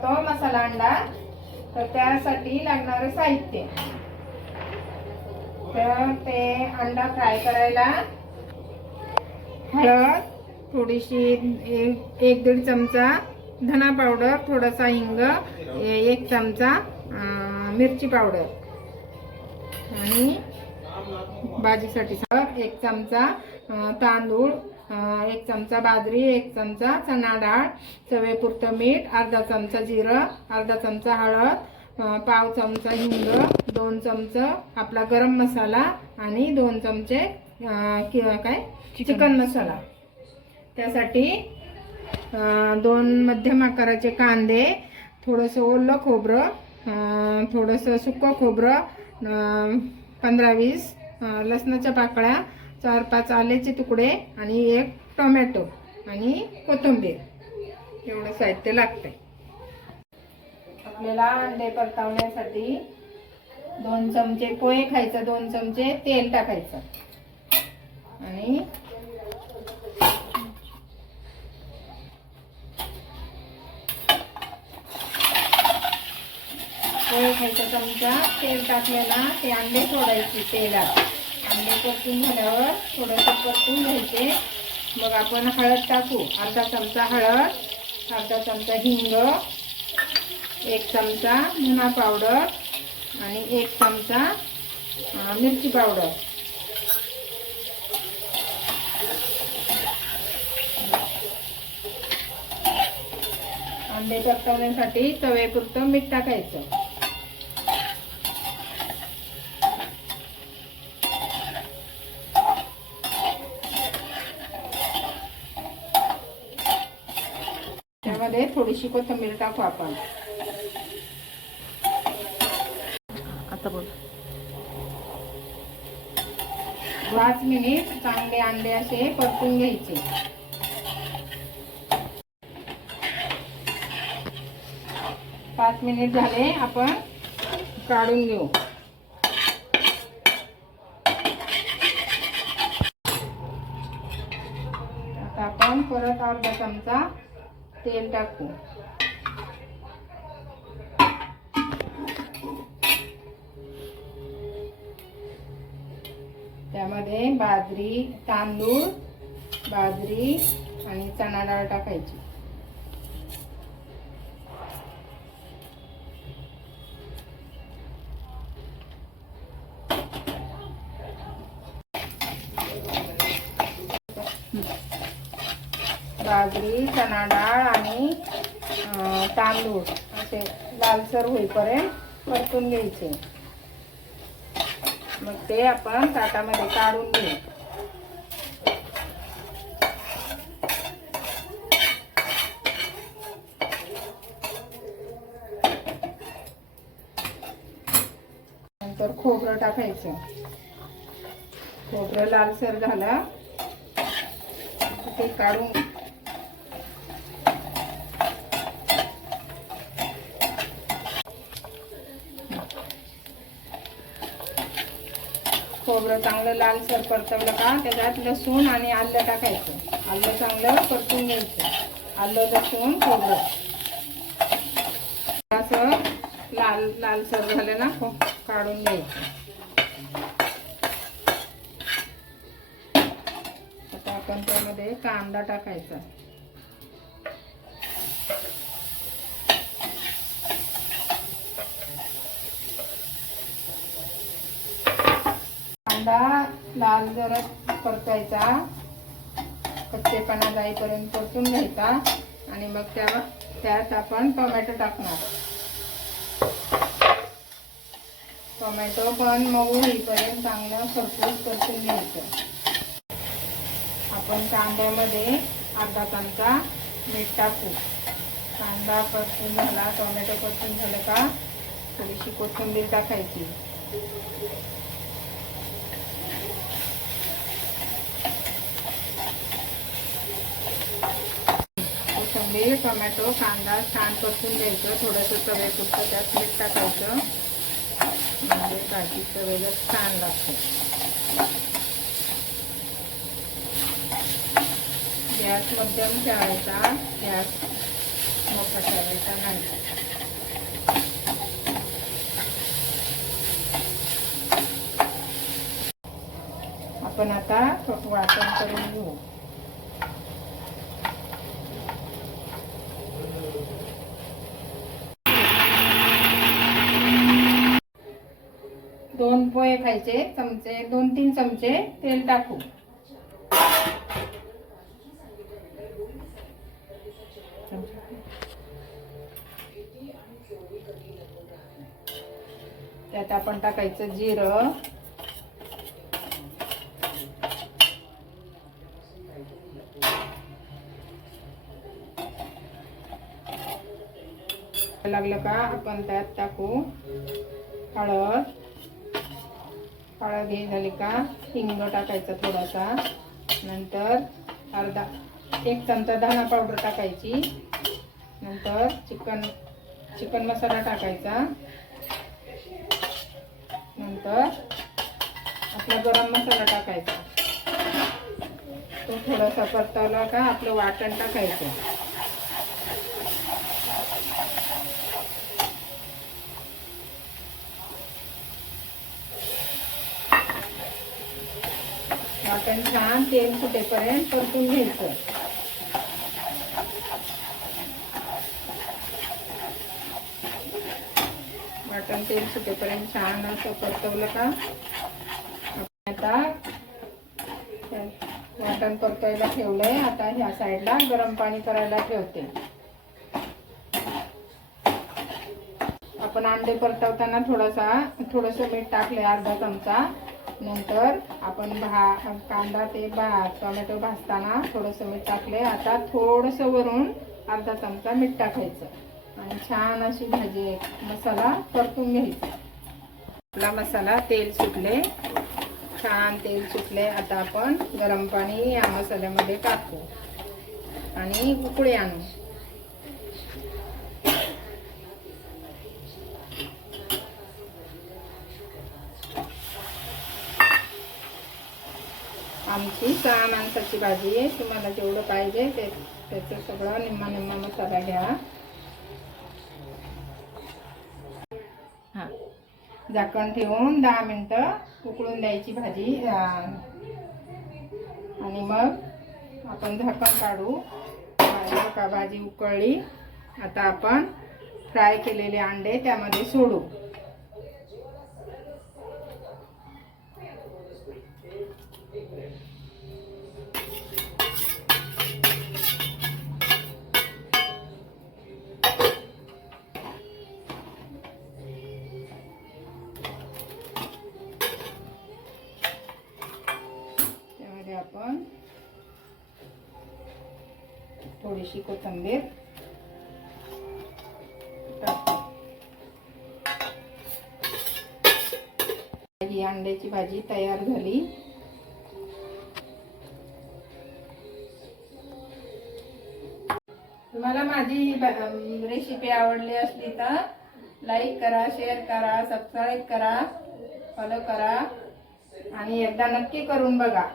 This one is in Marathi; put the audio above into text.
तो मसाला अंडा तर त्यासाठी लागणारं साहित्य. तर ते अंडा फ्राय करायला. हळद थोडीशी एक एक दीड चमचा धना पावडर थोडासा हिंग एक चमचा मिरची पावडर. आणि भाजीसाठी एक चमचा तांदूळ एक चमचा बाजरी एक चमचा चणा डाळ चवेपुरतं मीठ अर्धा चमचा जिरं अर्धा चमचा हळद पाव चमचा हिंग दोन चमचं आपला गरम मसाला आणि दोन चमचे अं, कि- काय? चिकन मसाला. त्यासाठी दोन मध्यम आकाराचे कांदे थोडंसं ओलं खोबरं थोडंसं सुकं खोबरं पंधरा वीस लसणाच्या पाकळ्या चार पाच आल्याचे तुकडे आणि एक टोमॅटो आणि कोथिंबीर. एवढं साहित्य लागतंय. आपल्याला अंडे परतावण्यासाठी दोन चमचे पोहे खायचं दोन चमचे तेल टाकायचं. आणि पोहे खायचा चमचा तेल टाकलेला ते अंडे सोडायचे तेलात. अंडे परतून झाल्यावर थोडंसं परतून घ्यायचे. मग आपण हळद टाकू. अर्धा चमचा हळद अर्धा चमचा हिंग एक चमचा धना पावडर आणि एक चमचा मिरची पावडर. अंडे परतवण्यासाठी तवेपुरतं मीठ टाकायचं. त्यामध्ये थोडीशी कोथिंबीर टाकू आपण. आता बोल. पाच मिनिट चांगले अंडे असे परतून घ्यायचे. पाच मिनिट झाले आपण काढून घेऊ. आता आपण परत अर्धा चमचा तेल टाकू. त्यामध्ये बाजरी तांदूळ बाजरी आणि चणा डाळ टाकायची. बाजरी चणा डाळ आणि तांदूळ असे लालसर होईपर्यंत परतून घ्यायचे. मग ते आपण ताटामध्ये काढून घेऊ. नंतर खोबरं टाकायचं. खोबरं लालसर झाला. ते काढून खोबरं चांगलं लालसर परतवलं का त्याच्यात लसूण आणि आलं टाकायचं. आलं चांगलं परतून घ्यायचं. आलं लसूण खोबरं. असं लाल लालसर झालं ना काढून घ्यायचं. आता आपण त्यामध्ये कांदा टाकायचा. कांदा लाल जरा परतायचा. कच्चेपणा जाईपर्यंत परतून घ्यायचा. आणि मग त्या त्यात आपण टोमॅटो टाकणार. टोमॅटो पण मऊ होईपर्यंत चांगलं खरपूस परतून घ्यायचं. आपण कांद्यामध्ये अर्धा चमचा मीठ टाकू. कांदा परतून झाला टोमॅटो परतून झालं का? थोडीशी कोथिंबीर टाकायची. कोथिंबीर टोमॅटो कांदा छान परतून घ्यायचं. थोडंसं चवेपुरतं त्यात मीठ टाकायचं. म्हणजे भाजी तवेला छान लागते. गॅस मध्यम ठेवायचा. गॅस मोठा ठेवायचा नाही. आपण आता वाटण करून घेऊ दोन पोहे चमचे दोन तीन चमचे तेल टाकू. त्यात आपण टाकायचं जिरं. लागलं का? आपण त्यात टाकू हळद. हळद हे झाली का हिंग टाकायचा थोडासा. नंतर अर्धा एक चमचा धना पावडर टाकायची. नंतर चिकन चिकन मसाला टाकायचा. नंतर आपला गरम मसाला टाकायचा. तो थोडासा परतवला का आपलं वाटण टाकायचं. आणि छान तेल सुटेपर्यंत परतून घ्यायचं. वाटण तेल सुटेपर्यंत छान असं परतवलं का? आता वाटण परतवायला ठेवलंय. आता ह्या साईडला गरम पाणी करायला ठेवते. आपण अंडे परतवताना थोडासा थोडंसं मीठ टाकले अर्धा चमचा. नंतर आपण भा कांदा ते भा टोमॅटो भाजताना थोडंसं मीठ टाकले आता थोडंसं वरून अर्धा चमचा मीठ टाकायचं. आणि छान अशी भाजी मसाला परतून घ्यायचा. आपला मसाला तेल सुटले. छान तेल सुटले. आता आपण गरम पाणी या मसाल्यामध्ये टाकू. आणि उकळी आणू. आमची सहा माणसाची भाजी आहे. तुम्हाला जेवढं पाहिजे ते त्याचं सगळं निम्मा निम्मा मसाला घ्या. हां. झाकण ठेवून दहा मिनटं उकळून द्यायची भाजी. आणि मग आपण झाकण काढू. का भाजी उकळली. आता आपण फ्राय केलेले अंडे त्यामध्ये सोडू. आपण थोडीशी कोथिंबीर ही अंड्याची भाजी तयार झाली. तुम्हाला माझी रेसिपी आवडली असली तर लाईक करा शेअर करा सबस्क्राईब करा फॉलो करा. आणि एकदा नक्की करून बघा.